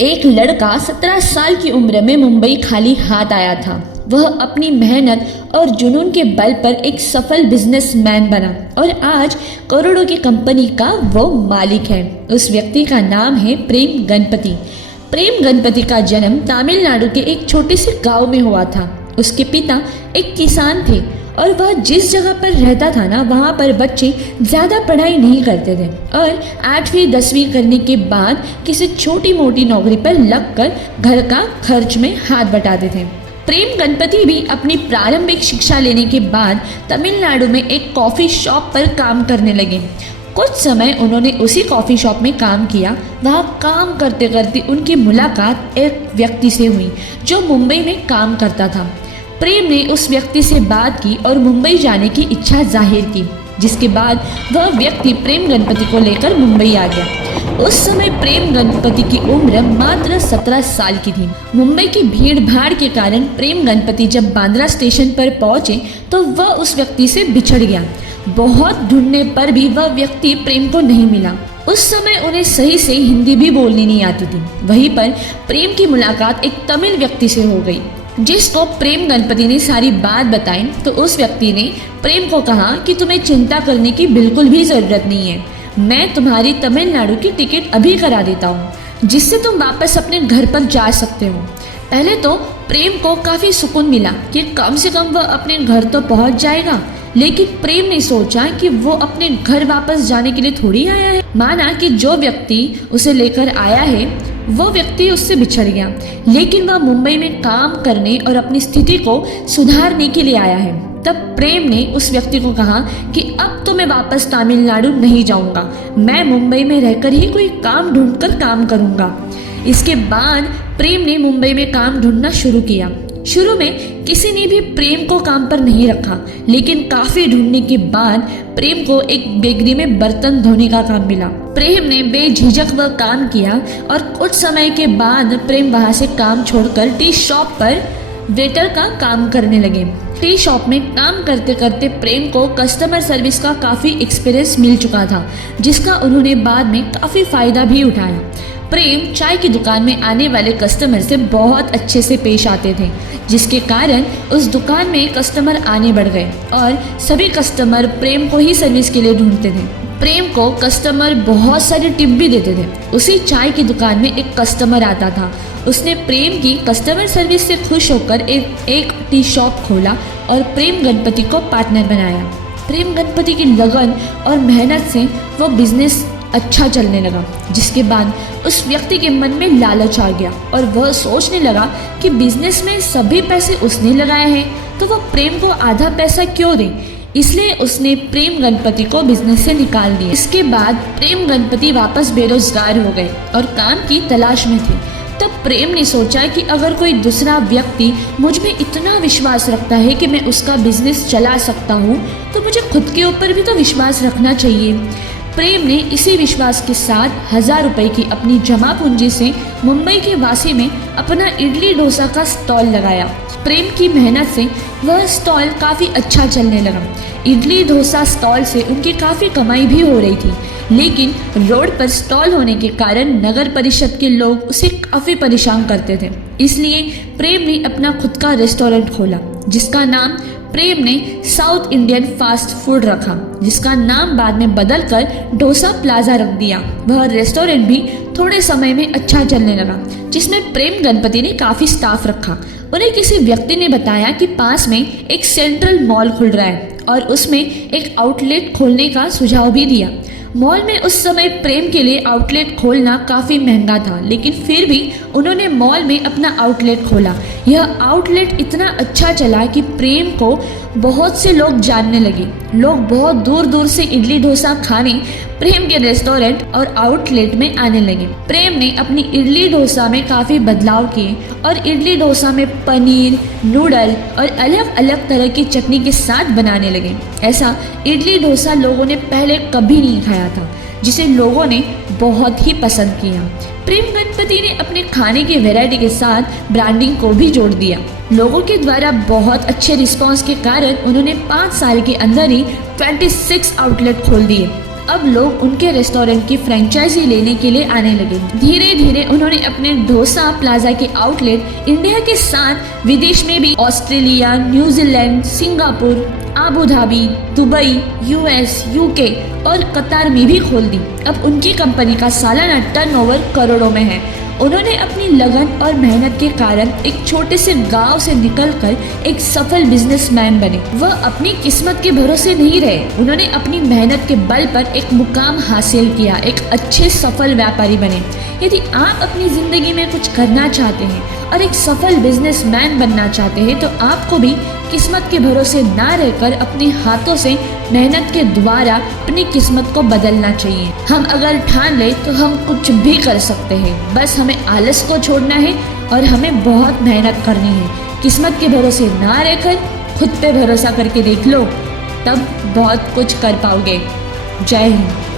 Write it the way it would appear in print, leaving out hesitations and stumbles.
एक लड़का 17 साल की उम्र में मुंबई खाली हाथ आया था। वह अपनी मेहनत और जुनून के बल पर एक सफल बिजनेसमैन बना और आज करोड़ों की कंपनी का वो मालिक है। उस व्यक्ति का नाम है प्रेम गणपति। प्रेम गणपति का जन्म तमिलनाडु के एक छोटे से गांव में हुआ था। उसके पिता एक किसान थे और वह जिस जगह पर रहता था ना, वहाँ पर बच्चे ज़्यादा पढ़ाई नहीं करते थे और 8वीं 10वीं करने के बाद किसी छोटी मोटी नौकरी पर लगकर घर का खर्च में हाथ बटाते थे। प्रेम गणपति भी अपनी प्रारंभिक शिक्षा लेने के बाद तमिलनाडु में एक कॉफ़ी शॉप पर काम करने लगे। कुछ समय उन्होंने उसी कॉफ़ी शॉप में काम किया। वहाँ काम करते करते उनकी मुलाकात एक व्यक्ति से हुई जो मुंबई में काम करता था। प्रेम ने उस व्यक्ति से बात की और मुंबई जाने की इच्छा जाहिर की, जिसके बाद वह व्यक्ति प्रेम गणपति को लेकर मुंबई आ गया। उस समय प्रेम गणपति की उम्र मात्र 17 साल की थी। मुंबई की भीड़ भाड़ के कारण प्रेम गणपति जब बांद्रा स्टेशन पर पहुंचे तो वह उस व्यक्ति से बिछड़ गया। बहुत ढूंढने पर भी वह व्यक्ति प्रेम को नहीं मिला। उस समय उन्हें सही से हिंदी भी बोलनी नहीं आती थी। वहीं पर प्रेम की मुलाकात एक तमिल व्यक्ति से हो गई, जिसको प्रेम गणपति ने सारी बात बताई। तो उस व्यक्ति ने प्रेम को कहा कि तुम्हें चिंता करने की बिल्कुल भी ज़रूरत नहीं है, मैं तुम्हारी तमिलनाडु की टिकट अभी करा देता हूँ, जिससे तुम वापस अपने घर पर जा सकते हो। पहले तो प्रेम को काफ़ी सुकून मिला कि कम से कम वह अपने घर तो पहुँच जाएगा, लेकिन प्रेम ने सोचा कि वो अपने घर वापस जाने के लिए थोड़ी आया है। माना कि जो व्यक्ति उसे लेकर आया है वो व्यक्ति उससे बिछड़ गया, लेकिन वह मुंबई में काम करने और अपनी स्थिति को सुधारने के लिए आया है। तब प्रेम ने उस व्यक्ति को कहा कि अब तो मैं वापस तमिलनाडु नहीं जाऊंगा, मैं मुंबई में रहकर ही कोई काम ढूंढकर काम करूंगा। इसके बाद प्रेम ने मुंबई में काम ढूंढना शुरू किया। शुरू में किसी ने भी प्रेम को काम पर नहीं रखा, लेकिन काफी ढूंढने के बाद प्रेम को एक बेकरी में बर्तन धोने का काम मिला। प्रेम ने बेझिझक वह काम किया और कुछ समय के बाद प्रेम वहां से काम छोड़कर टी शॉप पर वेटर का काम करने लगे। टी शॉप में काम करते करते प्रेम को कस्टमर सर्विस का काफ़ी एक्सपीरियंस मिल चुका था, जिसका उन्होंने बाद में काफ़ी फ़ायदा भी उठाया। प्रेम चाय की दुकान में आने वाले कस्टमर से बहुत अच्छे से पेश आते थे, जिसके कारण उस दुकान में कस्टमर आने बढ़ गए और सभी कस्टमर प्रेम को ही सर्विस के लिए ढूंढते थे। प्रेम को कस्टमर बहुत सारे टिप भी देते थे। उसी चाय की दुकान में एक कस्टमर आता था। उसने प्रेम की कस्टमर सर्विस से खुश होकर एक टी शॉप खोला और प्रेम गणपति को पार्टनर बनाया। प्रेम गणपति की लगन और मेहनत से वो बिजनेस अच्छा चलने लगा, जिसके बाद उस व्यक्ति के मन में लालच आ गया और वह सोचने लगा कि बिजनेस में सभी पैसे उसने लगाए हैं तो वह प्रेम को आधा पैसा क्यों दे। इसलिए उसने प्रेम गणपति को बिजनेस से निकाल दिया। इसके बाद प्रेम गणपति वापस बेरोजगार हो गए और काम की तलाश में थे। तब प्रेम ने सोचा कि अगर कोई दूसरा व्यक्ति मुझ में इतना विश्वास रखता है कि मैं उसका बिजनेस चला सकता हूँ, तो मुझे खुद के ऊपर भी तो विश्वास रखना चाहिए। प्रेम ने इसी विश्वास के साथ 1000 रुपए की अपनी जमा पूंजी से मुंबई के वासी में अपना इडली डोसा का स्टॉल लगाया। प्रेम की मेहनत से वह स्टॉल काफ़ी अच्छा चलने लगा। इडली डोसा स्टॉल से उनकी काफ़ी कमाई भी हो रही थी, लेकिन रोड पर स्टॉल होने के कारण नगर परिषद के लोग उसे काफ़ी परेशान करते थे। इसलिए प्रेम ने अपना खुद का रेस्टोरेंट खोला, जिसका नाम प्रेम ने साउथ इंडियन फास्ट फूड रखा, जिसका नाम बाद में बदलकर डोसा प्लाजा रख दिया। वह रेस्टोरेंट भी थोड़े समय में अच्छा चलने लगा, जिसमें प्रेम गणपति ने काफ़ी स्टाफ रखा। उन्हें किसी व्यक्ति ने बताया कि पास में एक सेंट्रल मॉल खुल रहा है और उसमें एक आउटलेट खोलने का सुझाव भी दिया। मॉल में उस समय प्रेम के लिए आउटलेट खोलना काफ़ी महंगा था, लेकिन फिर भी उन्होंने मॉल में अपना आउटलेट खोला। यह आउटलेट इतना अच्छा चला कि प्रेम को बहुत से लोग जानने लगे। लोग बहुत दूर दूर से इडली डोसा खाने प्रेम के रेस्टोरेंट और आउटलेट में आने लगे। प्रेम ने अपनी इडली डोसा में काफ़ी बदलाव किए और इडली डोसा में पनीर, नूडल और अलग अलग तरह की चटनी के साथ बनाने लगे। ऐसा इडली डोसा लोगों ने पहले कभी नहीं खाया था, जिसे लोगों ने बहुत ही पसंद किया। प्रेम गणपति ने अपने खाने की वैरायटी के साथ ब्रांडिंग को भी जोड़ दिया। लोगों के द्वारा बहुत अच्छे रिस्पांस के कारण उन्होंने 5 साल के अंदर ही 26 आउटलेट खोल दिए अब लोग उनके रेस्टोरेंट की फ्रेंचाइजी लेने के लिए आने लगे। धीरे धीरे उन्होंने अपने डोसा प्लाजा के आउटलेट इंडिया के साथ विदेश में भी Australia, New Zealand, Singapore, Abu Dhabi, Dubai, US, UK और कतार में भी खोल दी। अब उनकी कंपनी का सालाना टर्नओवर करोड़ों में है। उन्होंने अपनी लगन और मेहनत के कारण एक छोटे से गांव से निकलकर एक सफल बिजनेसमैन बने। वह अपनी किस्मत के भरोसे नहीं रहे, उन्होंने अपनी मेहनत के बल पर एक मुकाम हासिल किया, एक अच्छे सफल व्यापारी बने। यदि आप अपनी जिंदगी में कुछ करना चाहते हैं और एक सफल बिजनेसमैन बनना चाहते हैं तो आपको भी किस्मत के भरोसे ना रहकर अपने हाथों से मेहनत के द्वारा अपनी किस्मत को बदलना चाहिए। हम अगर ठान ले तो हम कुछ भी कर सकते हैं, बस हमें आलस को छोड़ना है और हमें बहुत मेहनत करनी है। किस्मत के भरोसे ना रहकर खुद पे भरोसा करके देख लो, तब बहुत कुछ कर पाओगे। जय हिंद।